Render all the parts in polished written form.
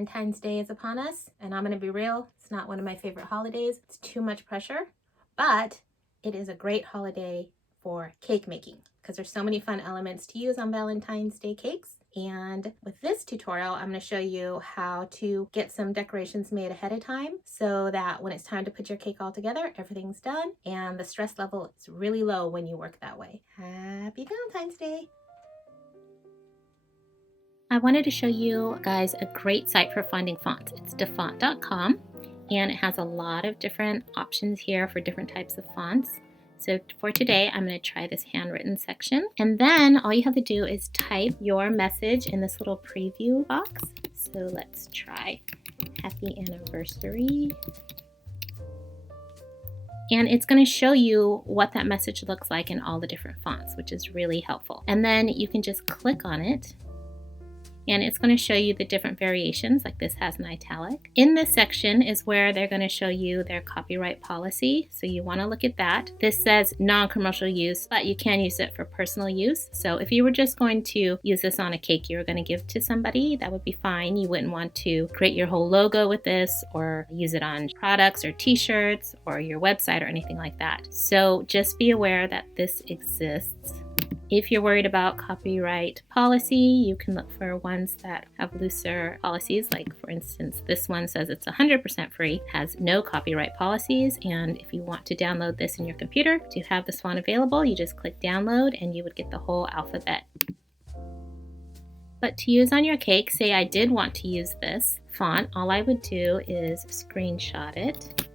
Valentine's Day is upon us, and I'm going to be real, it's not one of my favorite holidays. It's too much pressure, but it is a great holiday for cake making because there's so many fun elements to use on Valentine's Day cakes. And with this tutorial, I'm going to show you how to get some decorations made ahead of time so that when it's time to put your cake all together, everything's done and the stress level is really low when you work that way. Happy Valentine's Day! I wanted to show you guys a great site for finding fonts. It's defont.com, and it has a lot of different options here for different types of fonts. So for today, I'm going to try this handwritten section. And then all you have to do is type your message in this little preview box. So let's try happy anniversary. And it's going to show you what that message looks like in all the different fonts, which is really helpful. And then you can just click on it. And it's going to show you the different variations, like this has an italic. In this section is where they're going to show you their copyright policy, so you want to look at that. This says non-commercial use, but you can use it for personal use. So if you were just going to use this on a cake you were going to give to somebody, that would be fine. You wouldn't want to create your whole logo with this or use it on products or t-shirts or your website or anything like that. So just be aware that this exists. If you're worried about copyright policy, you can look for ones that have looser policies. Like for instance, this one says it's 100% free, has no copyright policies. And if you want to download this in your computer to have this font available, you just click download and you would get the whole alphabet. But to use on your cake, say I did want to use this font, all I would do is screenshot it.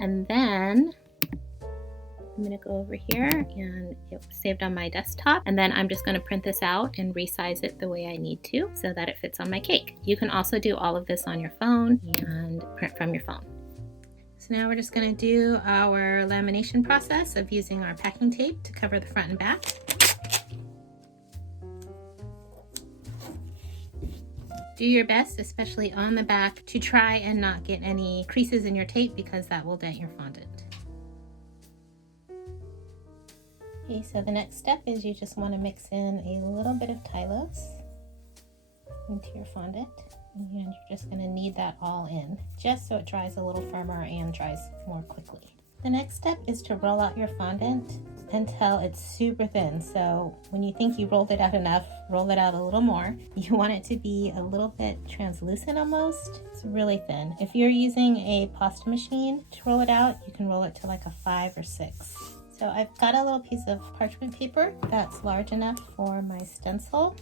And then I'm going to go over here and it was saved on my desktop, and then I'm just going to print this out and resize it the way I need to so that it fits on my cake. You can also do all of this on your phone and print from your phone. So now we're just going to do our lamination process of using our packing tape to cover the front and back. Do your best, especially on the back, to try and not get any creases in your tape because that will dent your fondant. Okay, so the next step is you just want to mix in a little bit of Tylose into your fondant, and you're just going to knead that all in just so it dries a little firmer and dries more quickly. The next step is to roll out your fondant until it's super thin. So when you think you rolled it out enough, roll it out a little more. You want it to be a little bit translucent almost. It's really thin. If you're using a pasta machine to roll it out, you can roll it to like a 5 or 6. So I've got a little piece of parchment paper that's large enough for my stencil,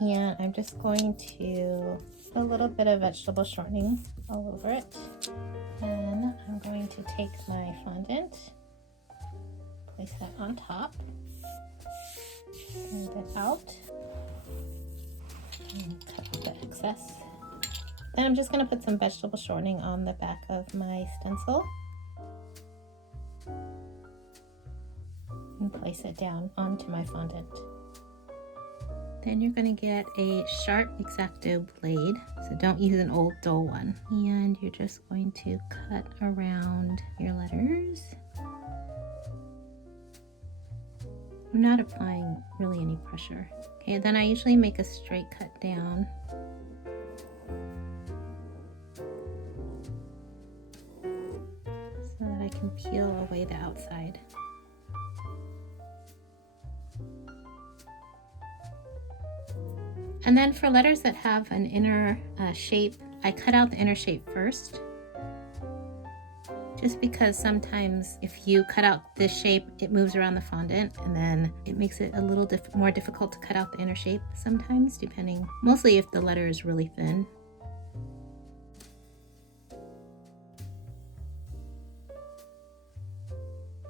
and I'm just going to put a little bit of vegetable shortening all over it. Then I'm going to take my fondant, place that on top, smooth it out, and cut off the excess. Then I'm just going to put some vegetable shortening on the back of my stencil and place it down onto my fondant. Then you're going to get a sharp X-Acto blade, so don't use an old dull one. And you're just going to cut around your letters. I'm not applying really any pressure. Okay, then I usually make a straight cut down. So that I can peel away the outside. And then for letters that have an inner shape, I cut out the inner shape first. Just because sometimes if you cut out this shape, it moves around the fondant and then it makes it a little more difficult to cut out the inner shape sometimes, depending, mostly if the letter is really thin.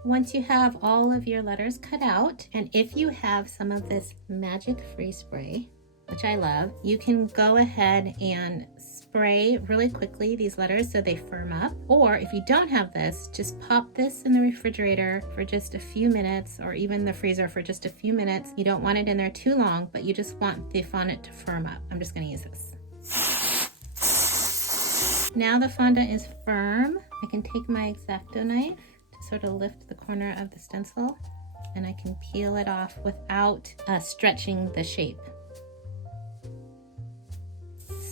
Once you have all of your letters cut out, and if you have some of this magic freeze spray, which I love, you can go ahead and spray really quickly these letters so they firm up. Or if you don't have this, just pop this in the refrigerator for just a few minutes, or even the freezer for just a few minutes. You don't want it in there too long, but you just want the fondant to firm up. I'm just going to use this. Now the fondant is firm. I can take my X-Acto knife to sort of lift the corner of the stencil, and I can peel it off without stretching the shape.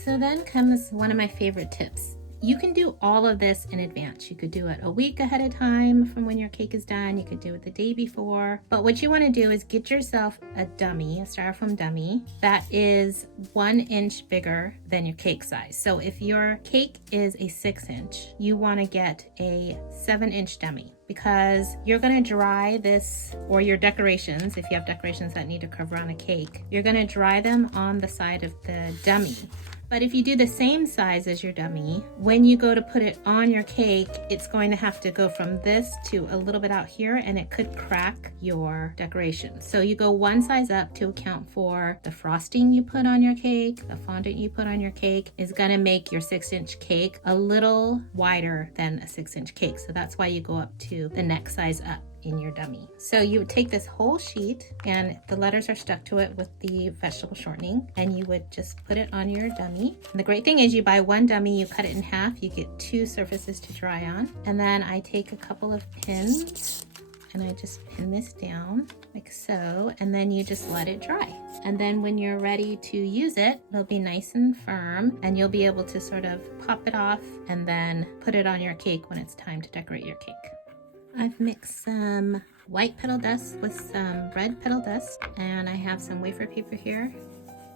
So then comes one of my favorite tips. You can do all of this in advance. You could do it a week ahead of time from when your cake is done. You could do it the day before. But what you want to do is get yourself a dummy, a styrofoam dummy that is 1 inch bigger than your cake size. So if your cake is a 6-inch, you want to get a 7-inch dummy, because you're going to dry this, or your decorations, if you have decorations that need to cover on a cake, you're going to dry them on the side of the dummy. But if you do the same size as your dummy, when you go to put it on your cake, it's going to have to go from this to a little bit out here, and it could crack your decoration. So you go one size up to account for the frosting you put on your cake. The fondant you put on your cake is going to make your 6-inch cake a little wider than a 6-inch cake. So that's why you go up to the next size up in your dummy. So you would take this whole sheet, and the letters are stuck to it with the vegetable shortening, and you would just put it on your dummy. And the great thing is you buy one dummy, you cut it in half, you get 2 surfaces to dry on. And then I take a couple of pins and I just pin this down like so, and then you just let it dry. And then when you're ready to use it, it'll be nice and firm, and you'll be able to sort of pop it off and then put it on your cake when it's time to decorate your cake. I've mixed some white petal dust with some red petal dust, and I have some wafer paper here,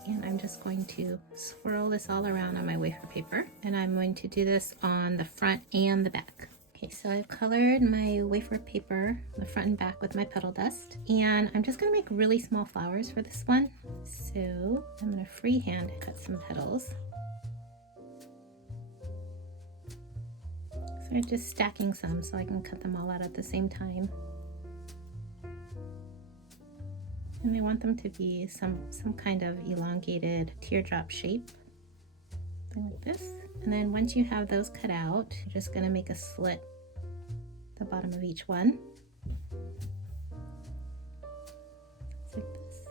and I'm just going to swirl this all around on my wafer paper, and I'm going to do this on the front and the back. Okay, so I've colored my wafer paper, the front and back, with my petal dust, and I'm just going to make really small flowers for this one. So I'm going to freehand cut some petals. So I'm just stacking some so I can cut them all out at the same time. And I want them to be some kind of elongated teardrop shape, something like this. And then once you have those cut out, you're just going to make a slit at the bottom of each one. Just like this.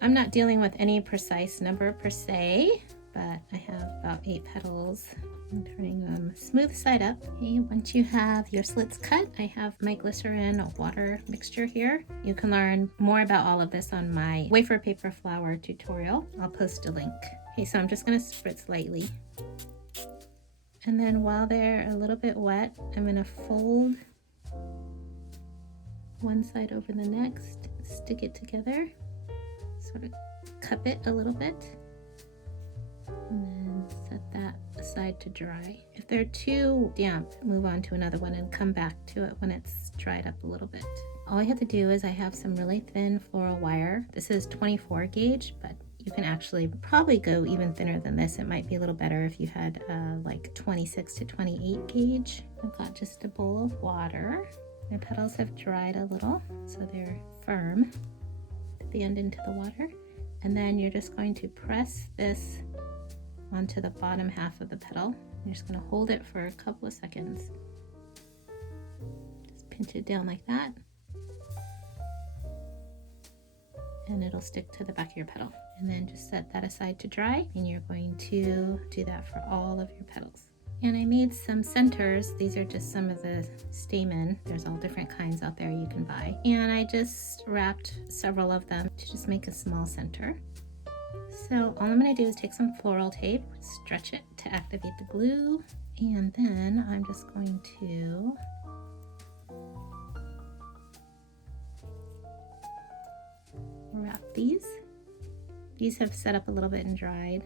I'm not dealing with any precise number per se, but I have about 8 petals. I'm turning them smooth side up. Okay, once you have your slits cut, I have my glycerin water mixture here. You can learn more about all of this on my wafer paper flower tutorial. I'll post a link. Okay, so I'm just going to spritz lightly. And then while they're a little bit wet, I'm going to fold one side over the next, stick it together, sort of cup it a little bit, and then set that aside to dry. If they're too damp, move on to another one and come back to it when it's dried up a little bit. All I have to do is I have some really thin floral wire. This is 24 gauge, but you can actually probably go even thinner than this. It might be a little better if you had like 26 to 28 gauge. I've got just a bowl of water. My petals have dried a little, so they're firm at the end into the water. And then you're just going to press this onto the bottom half of the petal. You're just going to hold it for a couple of seconds. Just pinch it down like that, and it'll stick to the back of your petal. And then just set that aside to dry, and you're going to do that for all of your petals. And I made some centers. These are just some of the stamen. There's all different kinds out there you can buy. And I just wrapped several of them to just make a small center. So all I'm going to do is take some floral tape, stretch it to activate the glue, and then I'm just going to wrap these. These have set up a little bit and dried.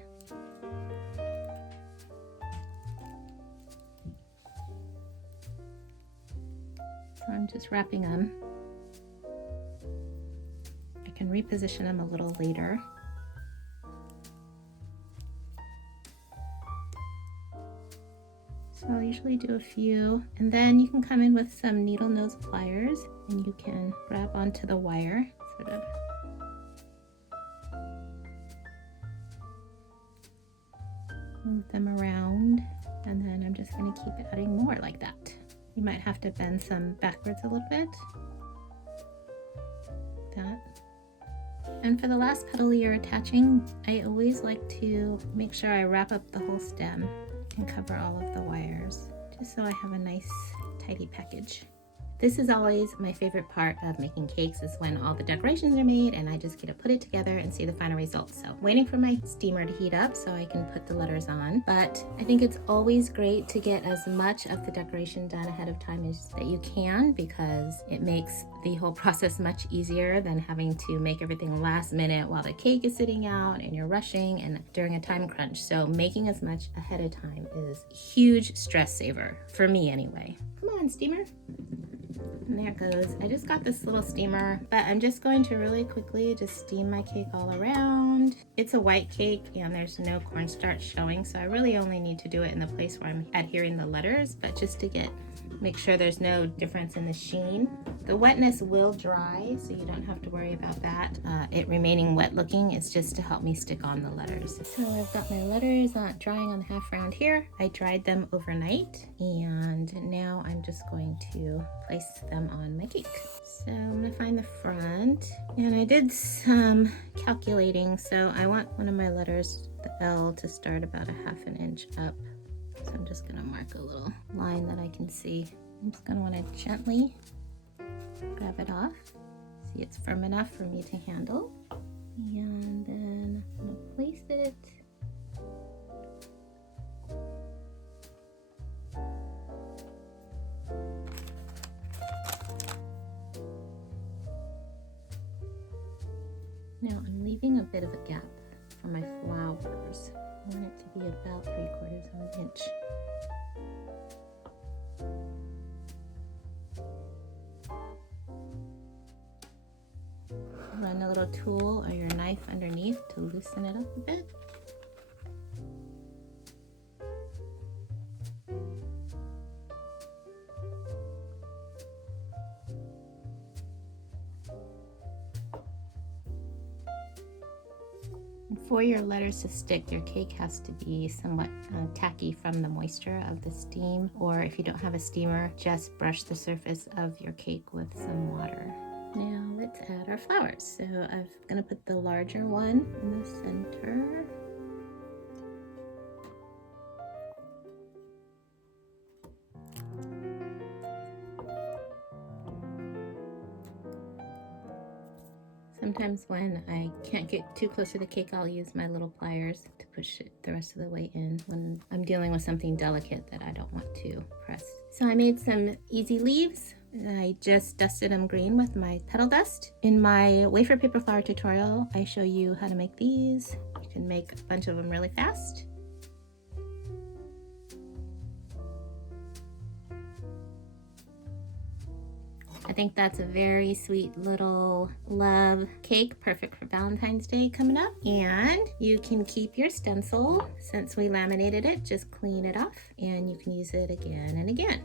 So I'm just wrapping them. I can reposition them a little later. So I'll usually do a few, and then you can come in with some needle nose pliers and you can grab onto the wire, sort of move them around, and then I'm just going to keep adding more like that. You might have to bend some backwards a little bit, like that. And for the last petal you're attaching, I always like to make sure I wrap up the whole stem and cover all of the wires, just so I have a nice tidy package. This is always my favorite part of making cakes, is when all the decorations are made and I just get to put it together and see the final results. So waiting for my steamer to heat up so I can put the letters on. But I think it's always great to get as much of the decoration done ahead of time as that you can, because it makes the whole process much easier than having to make everything last minute while the cake is sitting out and you're rushing and during a time crunch. So making as much ahead of time is a huge stress saver, for me anyway. Come on, steamer. And there it goes. I just got this little steamer, but I'm just going to really quickly just steam my cake all around. It's a white cake and there's no cornstarch showing, so I really only need to do it in the place where I'm adhering the letters, but just to make sure there's no difference in the sheen. The wetness will dry, so you don't have to worry about that. It remaining wet looking is just to help me stick on the letters. So I've got my letters drying on the half round here. I dried them overnight, and now I'm just going to place them on my cake. So I'm gonna find the front, and I did some calculating. So I want one of my letters, the L, to start about 1/2 inch up. So I'm just gonna mark a little line that I can see. I'm just gonna wanna gently grab it off. See, it's firm enough for me to handle. And then I'm gonna place it. Now I'm leaving a bit of a gap for my flowers. I want it to be about 3/4 of an inch. Run a little tool or your knife underneath to loosen it up a bit. For your letters to stick, your cake has to be somewhat tacky from the moisture of the steam, or if you don't have a steamer, just brush the surface of your cake with some water. Now let's add our flowers. So I'm gonna put the larger one in the center. Sometimes when I can't get too close to the cake, I'll use my little pliers to push it the rest of the way in when I'm dealing with something delicate that I don't want to press. So I made some easy leaves. I just dusted them green with my petal dust. In my wafer paper flower tutorial, I show you how to make these. You can make a bunch of them really fast. I think that's a very sweet little love cake, perfect for Valentine's Day coming up. And you can keep your stencil. Since we laminated it, just clean it off and you can use it again and again.